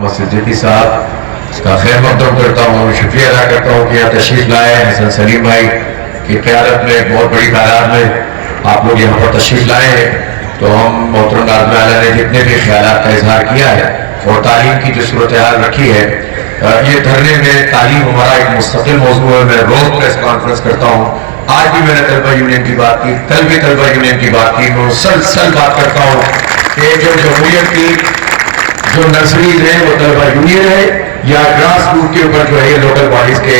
محمد صدیقی صاحب کا خیر مقدم کرتا ہوں، شکریہ ادا کرتا ہوں کہ یہاں تشریف لائے حسن سلیم بھائی کی قیادت میں بہت بڑی تعداد میں آپ لوگ یہاں پر تشریف لائے ہیں. تو ہم محترم ناظم اعلیٰ نے جتنے بھی خیالات کا اظہار کیا ہے اور تعلیم کی جو صورتحال رکھی ہے، یہ دھرنے میں تعلیم ہمارا ایک مستقل موضوع ہے. میں روز پریس کانفرنس کرتا ہوں. آج بھی میں نے طلبہ یونین کی بات کی، کل بھی طلبہ یونین کی بات کی. میں مسلسل بات کرتا ہوں کہ جو جمہوریت کی جو نرسریز ہیں وہ طلبہ یونین ہے یا گراس روٹ کے اوپر جو ہے لوکل باڈیز کے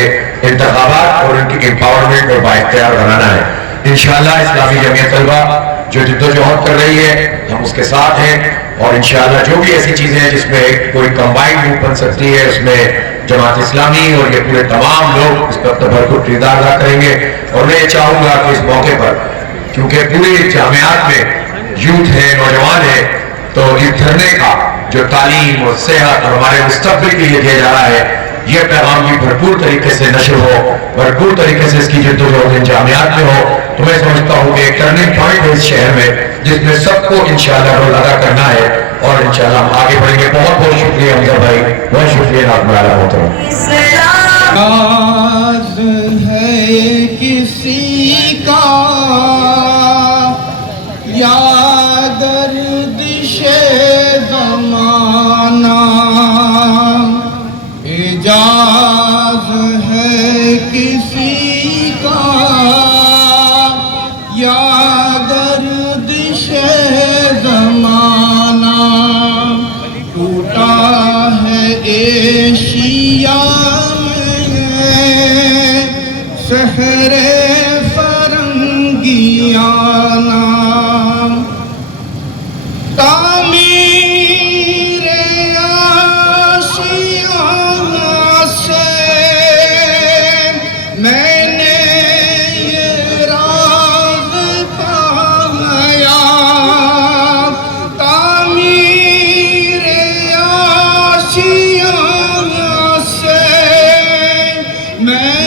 انتخابات اور ان کی امپاورمنٹ اور بااختیار بنانا ہے. انشاءاللہ اسلامی جمعیت طلبہ جو جدوجہد کر رہی ہے ہم اس کے ساتھ ہیں، اور انشاءاللہ جو بھی ایسی چیزیں ہیں جس میں کوئی کمبائنڈ گروپ بن سکتی ہے اس میں جماعت اسلامی اور یہ پورے تمام لوگ اس پر بھرپور کردار ادا کریں گے. اور میں یہ چاہوں گا کہ اس موقع پر کیونکہ پوری جامعات میں یوتھ ہے، نوجوان ہے، تو اس دھرنے کا جو تعلیم اور صحت اور ہمارے مستقبل کے لیے دیا جا رہا ہے یہ پیغام بھی بھرپور طریقے سے نشر ہو، بھرپور طریقے سے اس کی جدوجہد ان جامعات میں ہو. تو میں سمجھتا ہوں کہ ایک ٹرننگ پوائنٹ ہے اس شہر میں جس میں سب کو انشاءاللہ رول ادا کرنا ہے، اور انشاءاللہ ہم آگے بڑھیں گے. بہت بہت شکریہ حمزہ بھائی، بہت شکریہ ناظم اعلیٰ محترم. راز ہے کسی کا یا گردش زمانہ، اعجاز ہے کسی کا یا گردش زمانہ، ٹوٹا ہے ایشیا شہر فرنگیانہ، تعمیر آشیاں سے میں نے یہ راز پایا، تعمیر آشیاں سے میں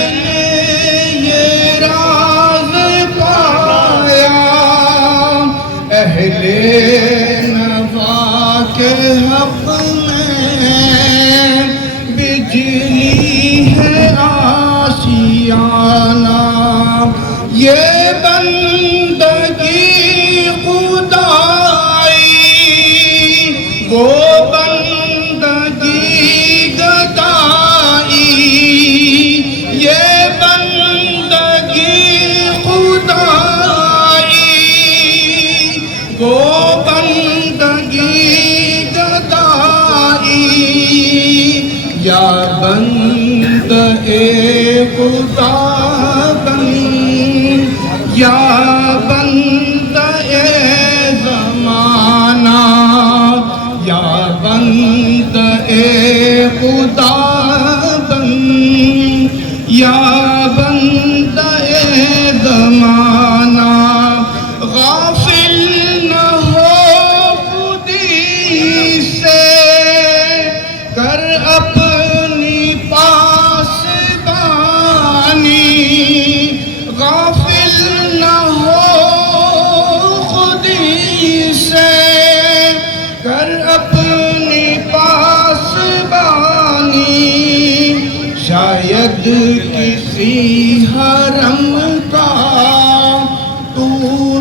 نوا کے حق میں بجلی ہے آشیانہ، یہ بندگی خدائی وہ بندگی گدائی، یہ بندگی خدائی وہ بندگی گدائی، یا بند خدا بند یا بند زمانہ، یا بند خدا بند یا بند زمانہ، غافل نہ ہو خودی سے کر اپنی پاسبانی، غافل نہ ہو خودی سے کر اپنی پاسبانی، شاید کسی حرم کا تو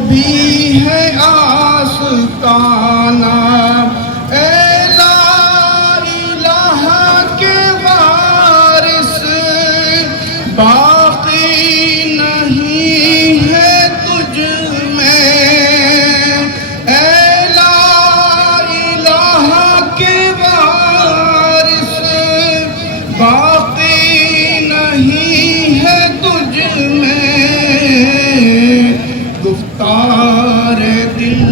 بھی ہے آستانہ، اے لا الہ کے وارث باقی نہیں ہے تجھ میں، اے لا الہ کے وارث باقی نہیں ہے تجھ میں، گفتار دل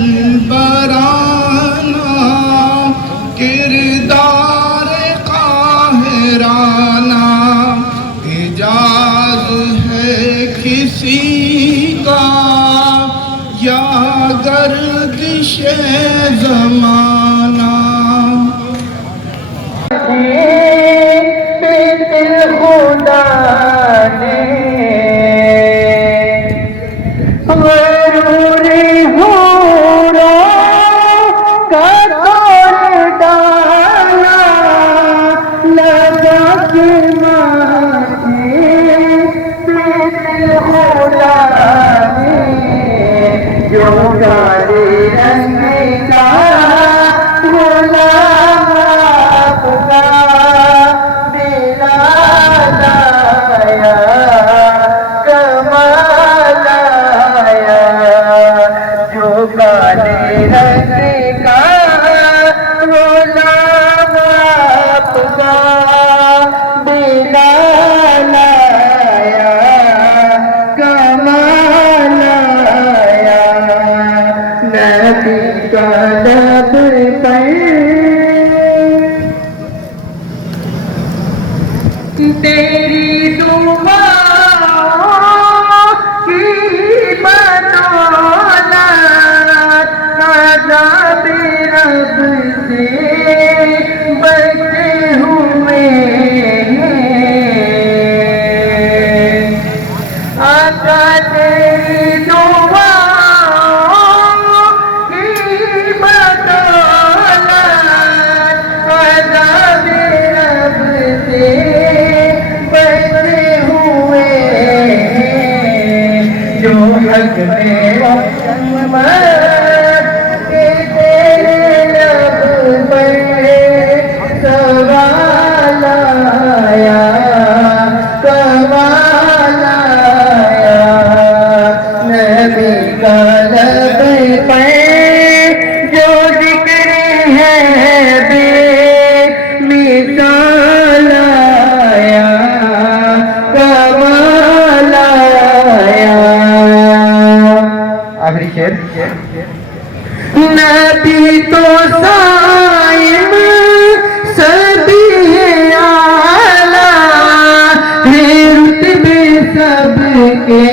برانہ کردار قاہرانہ، اعجاز ہے کسی کا یا گردش زمانہ. خدا نے غروری حوروں کا توڑ ڈالا، تیری دعا کی بدولت عذاب رب سے بچے ہوئے ہیں آقا تیری دعا کی بدولت عذاب رب سے بچے ہوئے ہیں جو حق میں محمد کے تیرے لب پر سوال آیا سوال آیا نبی کا لب پر جو ذکر ہے بے مثال آیا کمال آیا آخری شعر نبی تو صائم سبھی ہے اعلیٰ ہے رتبے سب کے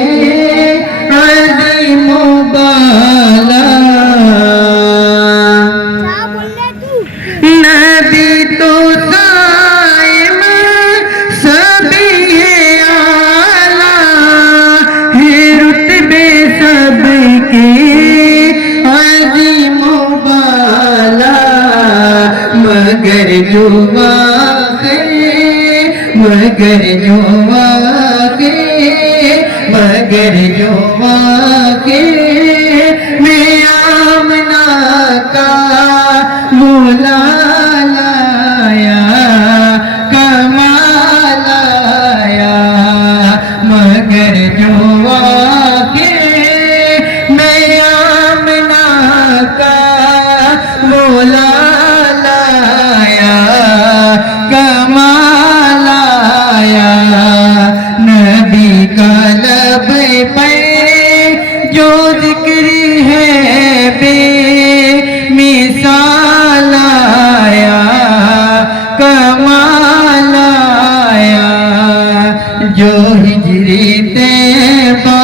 عظیم و بالا نبی تو صائم سبھی ہے اعلیٰ ہے رتبے سب کے عظیم و بالا مگر جو آخر مگر جو آخر میں آمنہ کا مولا لایا کمال آیا مگر جو آخر میں آمنہ کا مولا لایا کمال آیا نبی کا لب پر جو ذکر ہے بے مثال آیا کمال آیا جو ہجری طیبہ